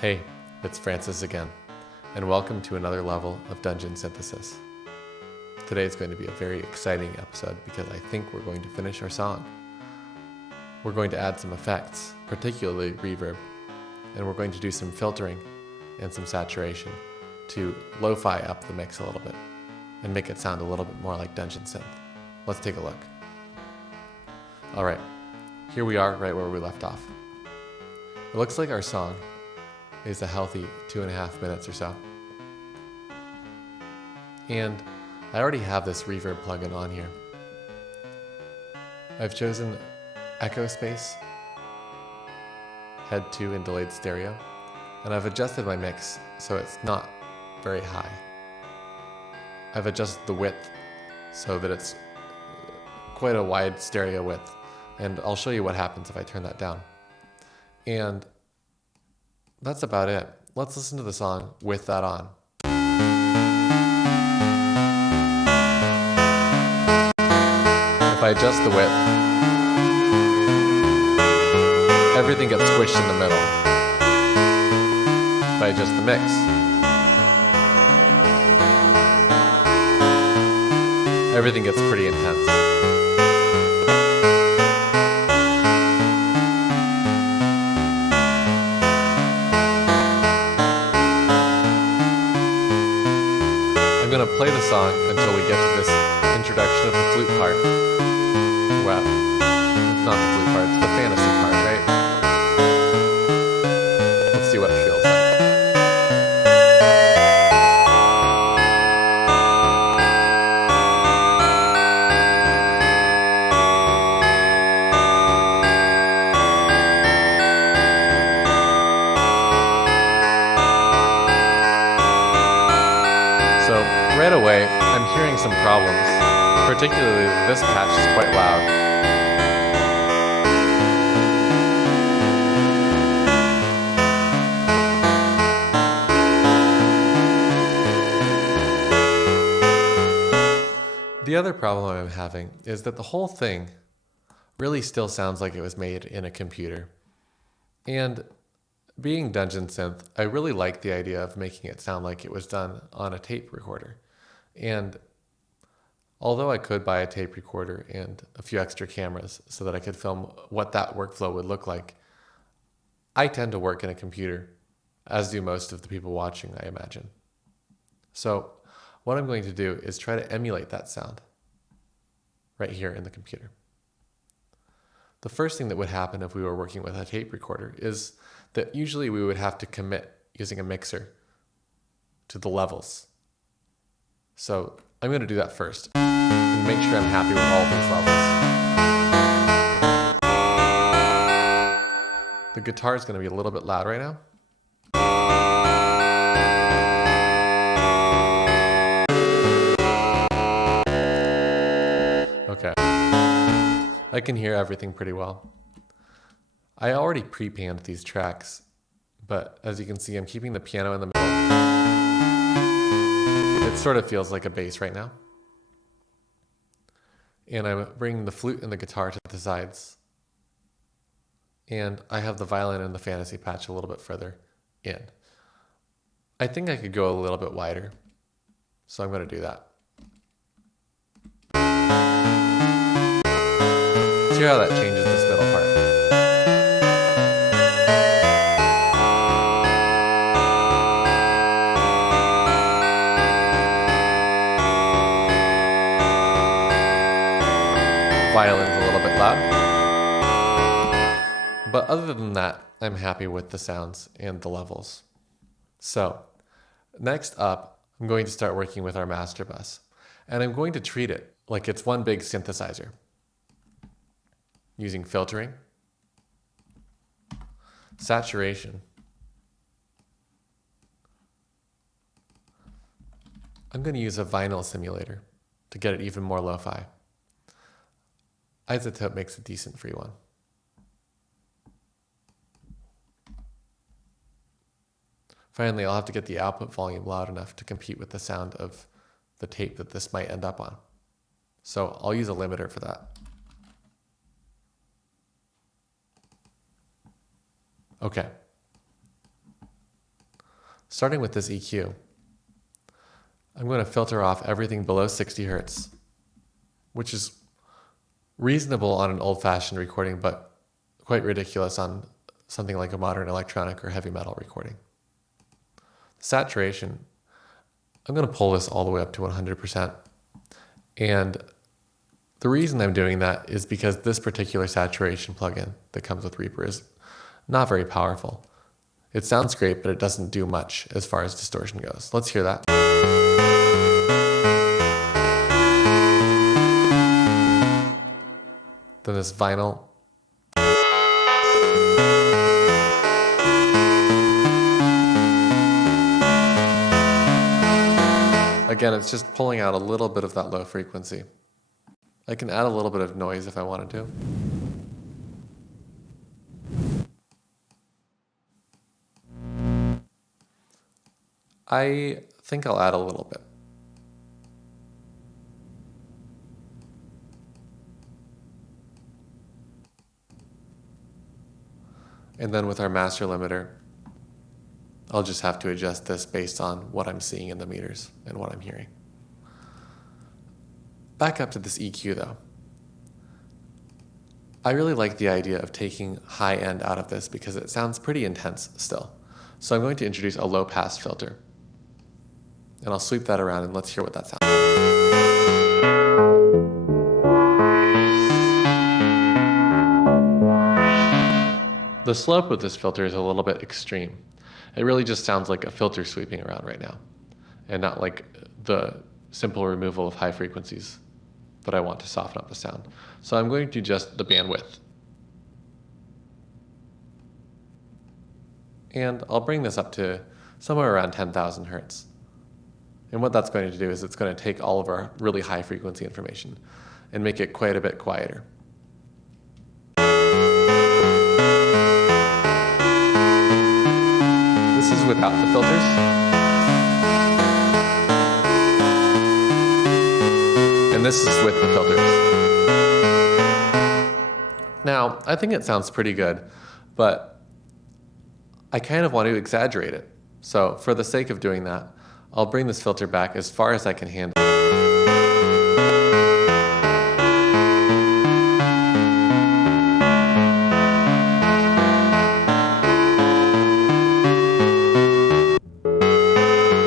Hey, it's Francis again, and welcome to another level of Dungeon Synthesis. Today is going to be a very exciting episode because I think we're going to finish our song. We're going to add some effects, particularly reverb, and we're going to do some filtering and some saturation to lo-fi up the mix a little bit and make it sound a little bit more like Dungeon Synth. Let's take a look. All right, here we are right where we left off. It looks like our song is a healthy 2.5 minutes or so. And I already have this reverb plugin on here. I've chosen Echo Space, Head 2 and Delayed Stereo, and I've adjusted my mix so it's not very high. I've adjusted the width so that it's quite a wide stereo width, and I'll show you what happens if I turn that down. And that's about it. Let's listen to the song with that on. If I adjust the width, everything gets squished in the middle. If I adjust the mix, everything gets pretty intense. I'm going to play the song until we get to this introduction of the flute part. Well, it's not the flute part, it's the fantasy part, right? Let's see what it feels like. So right away, I'm hearing some problems, particularly this patch is quite loud. The other problem I'm having is that the whole thing really still sounds like it was made in a computer. And being Dungeon Synth, I really like the idea of making it sound like it was done on a tape recorder. And although I could buy a tape recorder and a few extra cameras so that I could film what that workflow would look like, I tend to work in a computer, as do most of the people watching, I imagine. So what I'm going to do is try to emulate that sound right here in the computer. The first thing that would happen if we were working with a tape recorder is that usually we would have to commit using a mixer to the levels. So I'm going to do that first and make sure I'm happy with all these levels. The guitar is going to be a little bit loud right now. Okay. I can hear everything pretty well. I already pre-panned these tracks, but as you can see, I'm keeping the piano in the middle. It sort of feels like a bass right now. And I'm bringing the flute and the guitar to the sides. And I have the violin and the fantasy patch a little bit further in. I think I could go a little bit wider, so I'm going to do that. See how that changes this middle part. Violin's a little bit loud. But other than that, I'm happy with the sounds and the levels. So next up, I'm going to start working with our master bus. And I'm going to treat it like it's one big synthesizer. Using filtering, saturation. I'm going to use a vinyl simulator to get it even more lo-fi. Isotope makes a decent free one. Finally, I'll have to get the output volume loud enough to compete with the sound of the tape that this might end up on. So I'll use a limiter for that. Okay. Starting with this EQ, I'm going to filter off everything below 60 Hertz, which is reasonable on an old-fashioned recording, but quite ridiculous on something like a modern electronic or heavy metal recording. Saturation, I'm going to pull this all the way up to 100%. And the reason I'm doing that is because this particular saturation plugin that comes with Reaper is not very powerful. It sounds great, but it doesn't do much as far as distortion goes. Let's hear that. Then this vinyl. Again, it's just pulling out a little bit of that low frequency. I can add a little bit of noise if I wanted to. I think I'll add a little bit. And then with our master limiter, I'll just have to adjust this based on what I'm seeing in the meters and what I'm hearing. Back up to this EQ though. I really like the idea of taking high end out of this because it sounds pretty intense still. So I'm going to introduce a low pass filter. And I'll sweep that around and let's hear what that sounds like. The slope of this filter is a little bit extreme. It really just sounds like a filter sweeping around right now, and not like the simple removal of high frequencies that I want to soften up the sound. So I'm going to adjust the bandwidth. And I'll bring this up to somewhere around 10,000 Hertz. And what that's going to do is it's going to take all of our really high frequency information and make it quite a bit quieter. This is without the filters. And this is with the filters. Now, I think it sounds pretty good, but I kind of want to exaggerate it. So for the sake of doing that, I'll bring this filter back as far as I can handle.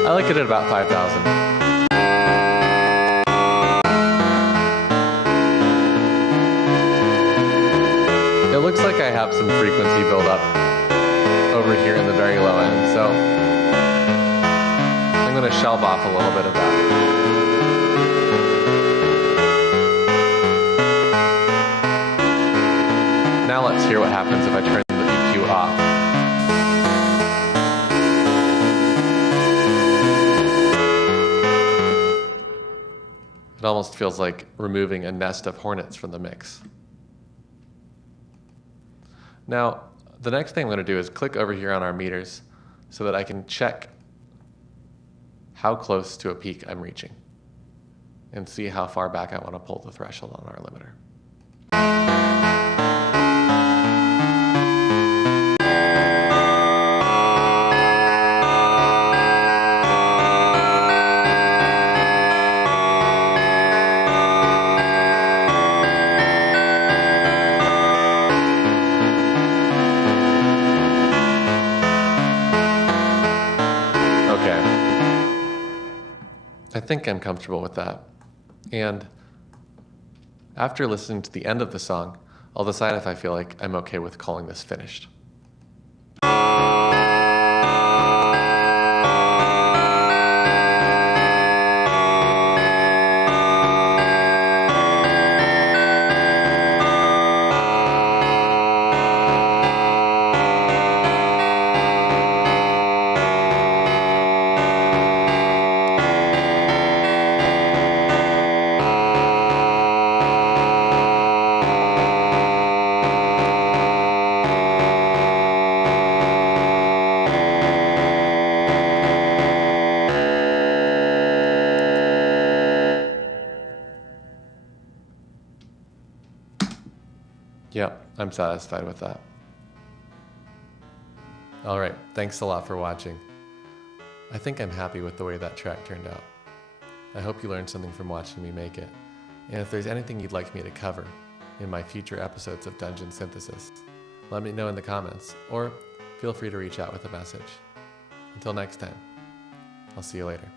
I like it at about 5,000. It looks like I have some frequency buildup over here in the very low end, so I'm going to shelve off a little bit of that. Now let's hear what happens if I turn the EQ off. It almost feels like removing a nest of hornets from the mix. Now, the next thing I'm going to do is click over here on our meters so that I can check how close to a peak I'm reaching and see how far back I want to pull the threshold on our limiter. I think I'm comfortable with that. And after listening to the end of the song, I'll decide if I feel like I'm okay with calling this finished. Yep, I'm satisfied with that. All right, thanks a lot for watching. I think I'm happy with the way that track turned out. I hope you learned something from watching me make it, and if there's anything you'd like me to cover in my future episodes of Dungeon Synthesis, let me know in the comments, or feel free to reach out with a message. Until next time, I'll see you later.